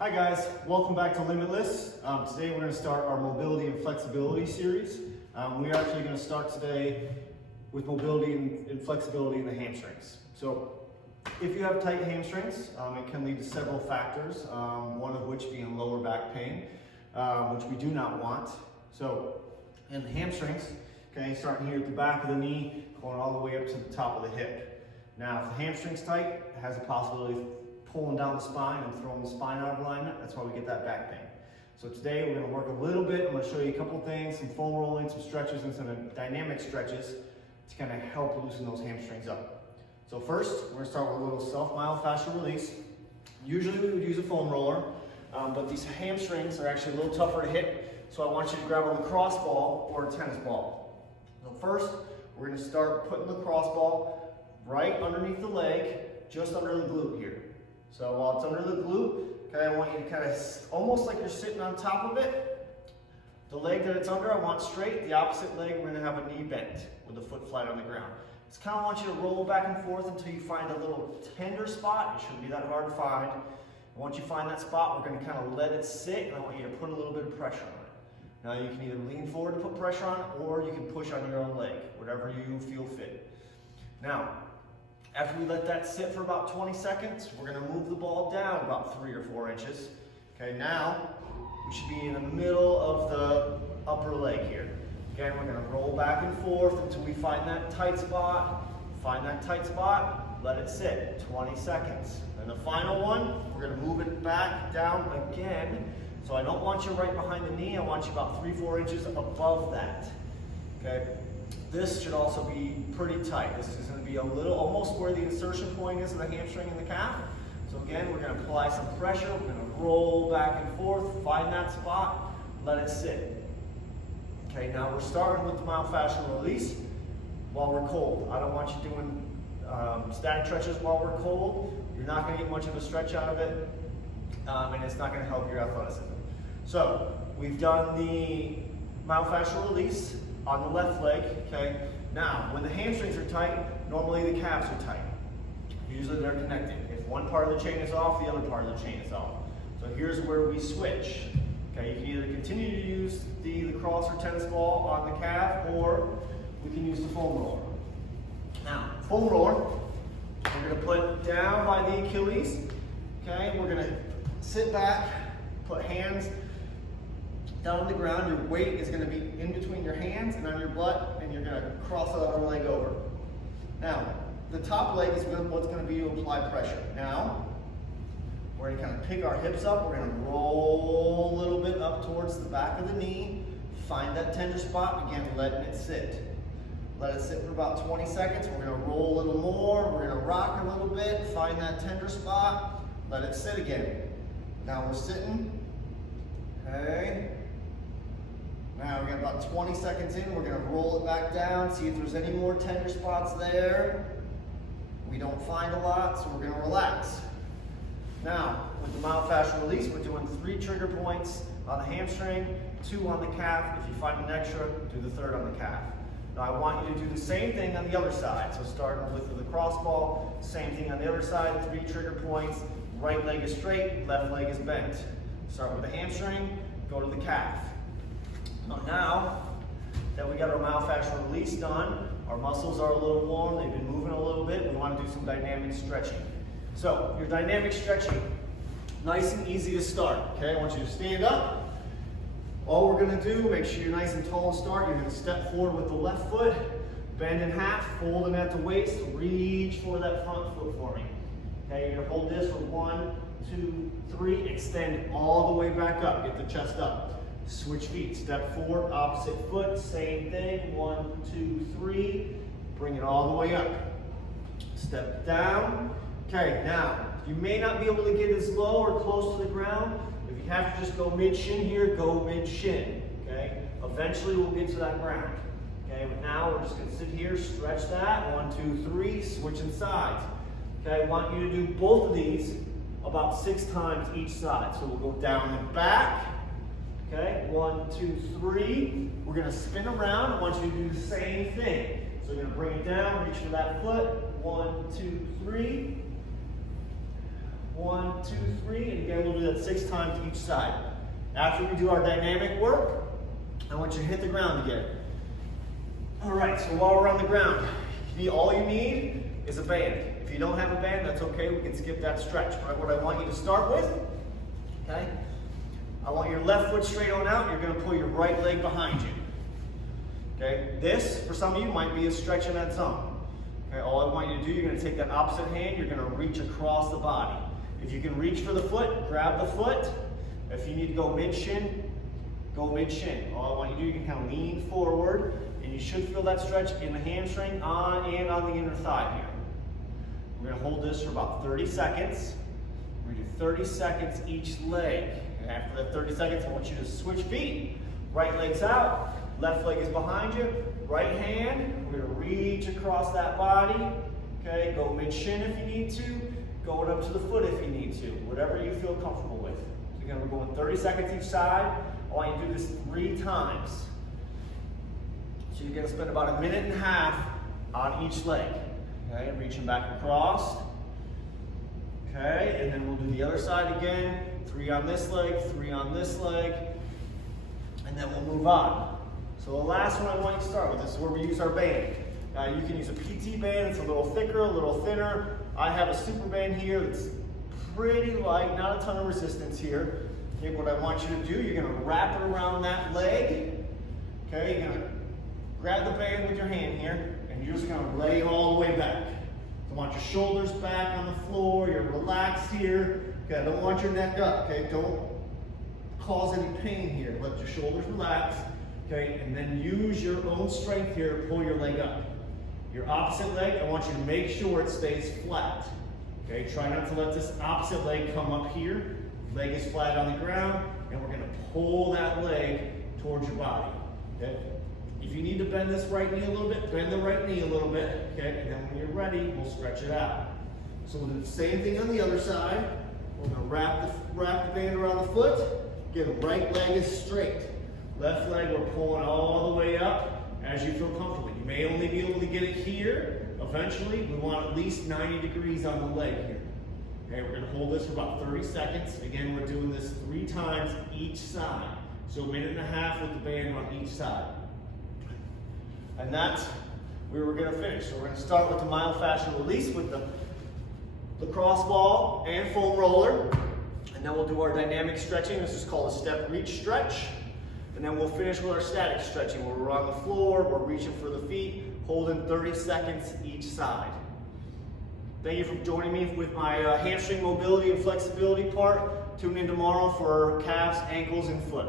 Hi guys, welcome back to Limitless. Today we're going to start our mobility and flexibility series. We're actually going to start today with mobility and flexibility in the hamstrings. So if you have tight hamstrings, it can lead to several factors, one of which being lower back pain, which we do not want. So in the hamstrings, okay, starting here at the back of the knee, going all the way up to the top of the hip. Now if the hamstring's tight, it has a possibility of pulling down the spine and throwing the spine out of alignment. That's why we get that back pain. So today we're going to work a little bit. I'm going to show you a couple things, some foam rolling, some stretches, and some dynamic stretches to kind of help loosen those hamstrings up. So first, we're going to start with a little self-myofascial release. Usually we would use a foam roller, but these hamstrings are actually a little tougher to hit. So I want you to grab a lacrosse ball or a tennis ball. So first, we're going to start putting the lacrosse ball right underneath the leg, just under the glute here. So while it's under the glute, okay, I want you to kind of, almost like you're sitting on top of it. The leg that it's under, I want straight. The opposite leg, we're gonna have a knee bent with the foot flat on the ground. Just kind of want you to roll back and forth until you find a little tender spot. It shouldn't be that hard to find. And once you find that spot, we're gonna kind of let it sit, and I want you to put a little bit of pressure on it. Now you can either lean forward to put pressure on it, or you can push on your own leg, whatever you feel fit. Now, after we let that sit for about 20 seconds, we're going to move the ball down about 3 or 4 inches. Okay, now we should be in the middle of the upper leg here. Again, we're going to roll back and forth until we find that tight spot. Find that tight spot, let it sit, 20 seconds. And the final one, we're going to move it back down again. So I don't want you right behind the knee, I want you about 3 or 4 inches above that. Okay. This should also be pretty tight. This is going to be a little, almost where the insertion point is in the hamstring and the calf. So again, we're going to apply some pressure. We're going to roll back and forth, find that spot, let it sit. Okay, now we're starting with the myofascial release while we're cold. I don't want you doing static stretches while we're cold. You're not going to get much of a stretch out of it, and it's not going to help your athleticism. So we've done the myofascial release on the left leg, okay? Now, when the hamstrings are tight, normally the calves are tight. Usually they're connected. If one part of the chain is off, the other part of the chain is off. So here's where we switch. Okay, you can either continue to use the lacrosse or tennis ball on the calf, or we can use the foam roller. Now, foam roller, we're gonna put down by the Achilles, okay? We're gonna sit back, put hands down on the ground. Your weight is going to be in between your hands and on your butt, and you're going to cross the other leg over. Now, the top leg is what's going to be to apply pressure. Now, we're going to kind of pick our hips up. We're going to roll a little bit up towards the back of the knee. Find that tender spot. Again, letting it sit. Let it sit for about 20 seconds. We're going to roll a little more. We're going to rock a little bit. Find that tender spot. Let it sit again. Now we're sitting. Okay. Now we got about 20 seconds in, we're gonna roll it back down, see if there's any more tender spots there. We don't find a lot, so we're gonna relax. Now, with the myofascial release, we're doing 3 trigger points on the hamstring, 2 on the calf. If you find an extra, do the 3rd on the calf. Now I want you to do the same thing on the other side. So starting with the lacrosse ball, same thing on the other side, 3 trigger points, right leg is straight, left leg is bent. Start with the hamstring, go to the calf. Now that we got our myofascial release done, our muscles are a little warm, they've been moving a little bit, we want to do some dynamic stretching. So your dynamic stretching, nice and easy to start, okay? I want you to stand up. All we're going to do, make sure you're nice and tall to start. You're going to step forward with the left foot, bend in half, folding at the waist, reach for that front foot for me. Okay, you're going to hold this for 1, 2, 3, extend all the way back up, get the chest up. Switch feet, step forward, opposite foot, same thing, 1, 2, 3, bring it all the way up. Step down. Okay, now, you may not be able to get as low or close to the ground. If you have to just go mid-shin here, go mid-shin, okay? Eventually we'll get to that ground. Okay, but now we're just gonna sit here, stretch that, 1, 2, 3, switching sides. Okay, I want you to do both of these about 6 times each side. So we'll go down and back. Okay, 1, 2, 3. We're going to spin around. I want you to do the same thing. So we're going to bring it down, reach for that foot. 1, 2, 3. 1, 2, 3, and again, we'll do that 6 times each side. After we do our dynamic work, I want you to hit the ground again. All right, so while we're on the ground, all you need is a band. If you don't have a band, that's okay, we can skip that stretch. All right, what I want you to start with, okay, I want your left foot straight on out, you're gonna pull your right leg behind you. Okay, this, for some of you, might be a stretch in that zone. Okay, all I want you to do, you're gonna take that opposite hand, you're gonna reach across the body. If you can reach for the foot, grab the foot. If you need to go mid-shin, go mid-shin. All I want you to do, you can kind of lean forward, and you should feel that stretch in the hamstring and on the inner thigh here. We're gonna hold this for about 30 seconds. We're gonna do 30 seconds each leg. And after that 30 seconds, I want you to switch feet. Right leg's out, left leg is behind you. Right hand, we're gonna reach across that body. Okay, go mid-shin if you need to. Going up to the foot if you need to. Whatever you feel comfortable with. So again, we're going 30 seconds each side. I want you to do this 3 times. So you're gonna spend about 1.5 minutes on each leg. Okay, reaching back across. Okay, and then we'll do the other side again. 3 on this leg, 3 on this leg, and then we'll move on. So the last one I want you to start with, this is where we use our band. You can use a PT band, it's a little thicker, a little thinner. I have a super band here that's pretty light, not a ton of resistance here. Okay, what I want you to do, you're gonna wrap it around that leg. Okay, you're gonna grab the band with your hand here, and you're just gonna lay all the way back. I want your shoulders back on the floor, you're relaxed here. Okay, I don't want your neck up, okay? Don't cause any pain here. Let your shoulders relax, okay? And then use your own strength here to pull your leg up. Your opposite leg, I want you to make sure it stays flat. Okay, try not to let this opposite leg come up here. Leg is flat on the ground, and we're gonna pull that leg towards your body, okay? If you need to bend this right knee a little bit, bend the right knee a little bit, okay? And then when you're ready, we'll stretch it out. So we'll do the same thing on the other side. We're gonna wrap the band around the foot. Again, right leg is straight. Left leg, we're pulling all the way up as you feel comfortable. You may only be able to get it here. Eventually, we want at least 90 degrees on the leg here. Okay, we're gonna hold this for about 30 seconds. Again, we're doing this 3 times each side. So 1.5 minutes with the band on each side. And that's where we're gonna finish. So we're gonna start with the myofascial release with the lacrosse ball and foam roller. And then we'll do our dynamic stretching. This is called a step reach stretch. And then we'll finish with our static stretching where we're on the floor, we're reaching for the feet, holding 30 seconds each side. Thank you for joining me with my hamstring mobility and flexibility part. Tune in tomorrow for calves, ankles, and foot.